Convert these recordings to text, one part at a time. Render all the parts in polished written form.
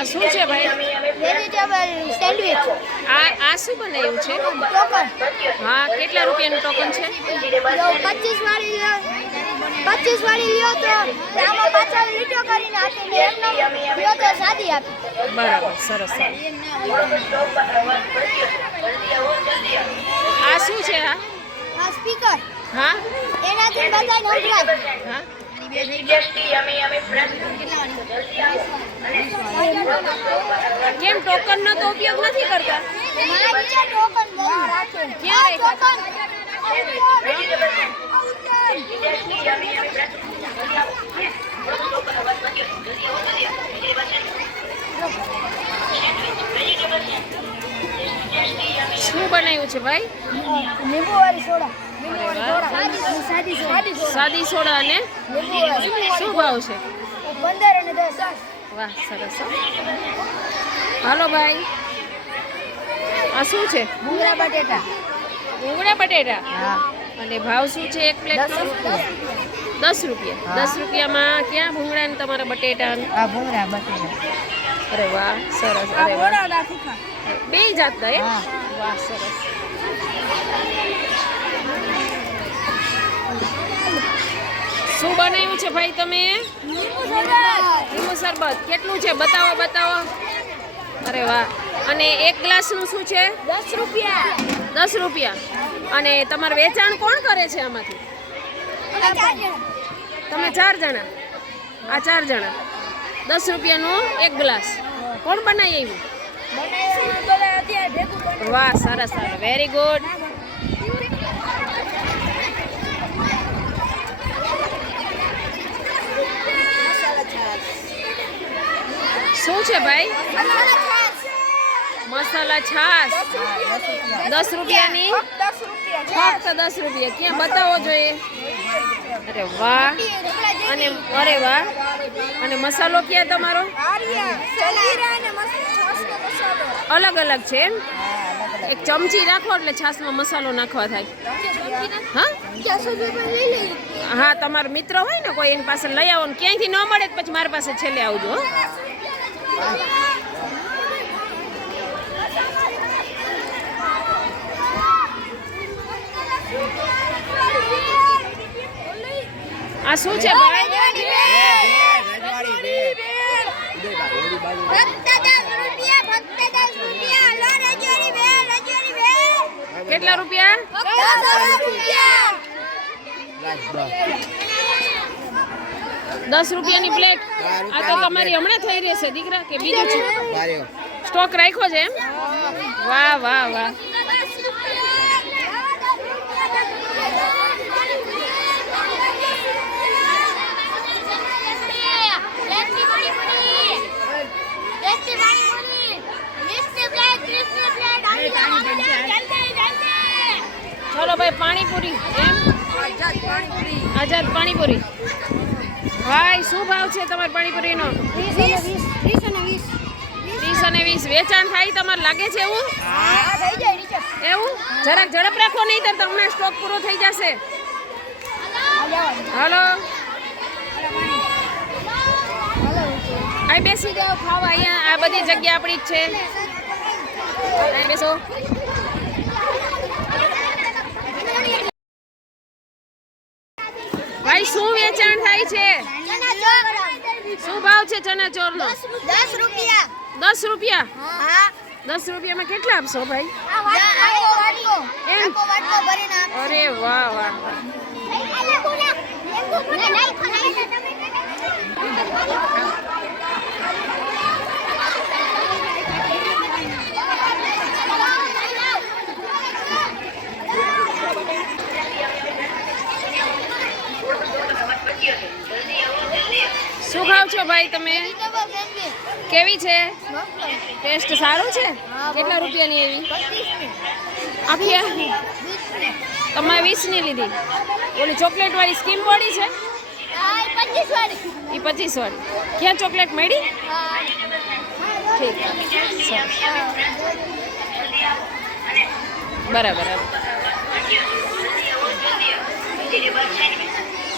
આ શું છે ભાઈ? Vegetable sandwich. આ શું બનાવ્યું છે? ટોકન. હા, કેટલા રૂપિયાનું ટોકન છે? જો 25 વાળી લ્યો તો આમાં પાછળ લીટો કરીને આપીને એકનો લ્યો તો સાદી આપી. બરાબર, સરસ. આ શું છે? આ સ્પીકર હા એનાથી બધાને સંભળાય. હા, કેમ ટોકનનો તો ઉપયોગ નથી કરતા? મારા નીચે ટોકન રાખે. ક્યાં ટોકન શું બનાવ્યું છે ભાઈ? લીંબુવાળી સોડા. સાદી સોડા અને શું ભાવ છે? 15 અને 10. વાહ, સરસ. હાલો ભાઈ, આ શું છે? ભૂંગળા બટેટા. ભૂંગળા બટેટા. હા. અને ભાવ શું છે એક પ્લેટનો? 10 રૂપિયા. 10 રૂપિયામાં ક્યાં ભૂંગળા ને તમારા બટેટા? આ ભૂંગળા બટેટા. અરે વાહ, સરસ. અરે વાહ, બે જાતના એમ? હા. વાહ, સરસ. શું બનાવ્યું છે ભાઈ તમે? લીંબુ શરબત. કેટલું છે? બતાવો. અરે વાહ. અને એક ગ્લાસનું શું છે? 10 રૂપિયા. 10 રૂપિયા. અને તમારું વેચાણ કોણ કરે છે આમાંથી? તમે 4 જણા. આ 4 જણા. 10 રૂપિયાનું એક ગ્લાસ. કોણ બનાવી આવ્યું? વાહ, સરસ. Very good. શું છે ભાઈ? મસાલા છાશ. 10 રૂપિયાની. ફક્ત 10 રૂપિયા. ક્યાં બતાવો જોઈએ? અરે વાહ. અને અરે વાહ. અને મસાલો ક્યાં તમારો? અલગ અલગ છે એમ? એક ચમચી રાખો એટલે છાશમાં મસાલો નાખવા થાય. હા હા, તમારો મિત્ર હોય ને કોઈ, એની પાસે લઈ આવો ને ક્યાંયથી ન મળે તો પછી મારી પાસે છેલ્લે આવજો. હો. આ શું છે ભાઈ? કેટલા રૂપિયા? 10 રૂપિયાની પ્લેટ. આ તો તમારી હમણાં થઈ રહેશે દીકરા, કે બીજું છે? સ્ટોક રાખ્યો છે એમ? વાહ. ચલો ભાઈ, પાણીપુરી એમ? આઝાદ પાણીપુરી. ભાઈ, શું ભાવ છે તમારી પાણીપુરીનો? 30 અને 20. 30 અને 20. વેચાણ થાય તમારે લાગે છે એવું? એવું? જરાક ઝડપ રાખો, નહીં તો તમને સ્ટોક પૂરો થઈ જશે. હાલો, અહીં બેસી જાઓ ખાવા. અહીંયા આ બધી જગ્યા આપણી જ છે. અહીં બેસો. ભાઈ, શું વેચાણ થાય છે? શું ભાવ છે ચણા ચોરનો? 10 રૂપિયા. 10 રૂપિયા. હા. 10 રૂપિયામાં કેટલા આપશો ભાઈ? એમ? અરે વાહ. શું ખાવ છો ભાઈ તમે? કેવી છે ટેસ્ટ? સારું છે? કેટલા રૂપિયાની એવી? આખી તમે 20ની લીધી? ઓલી ચોકલેટ વાળી સ્કીમ વાળી છે? એ 25 વાળી. ક્યાં ચોકલેટ મળી? ઠીક, બરાબર.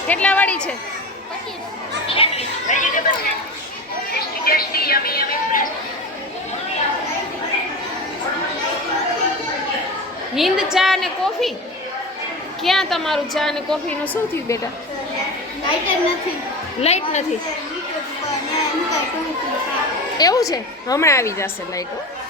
કેટલા વાળી છે? હિન્દ ચા અને કોફી ક્યાં તમારું ચા અને કોફીનું શું થયું બેટા લાઈટ જ નથી લાઈટ નથી એવું છે હમણાં આવી જશે લાઈટ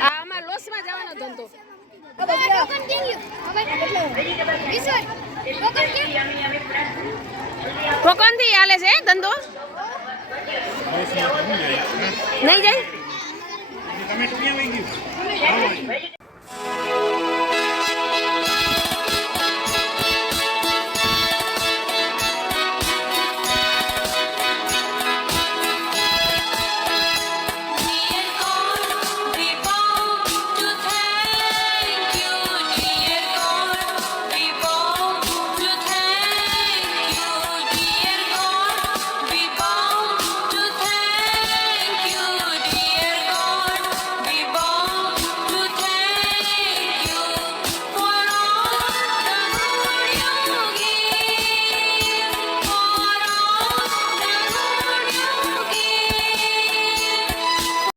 આમાં લોસમાં જવાનો ધંધો કોકનથી હાલે છે ધંધો નહીં જાય ટમેટું ક્યાં વહી ગયું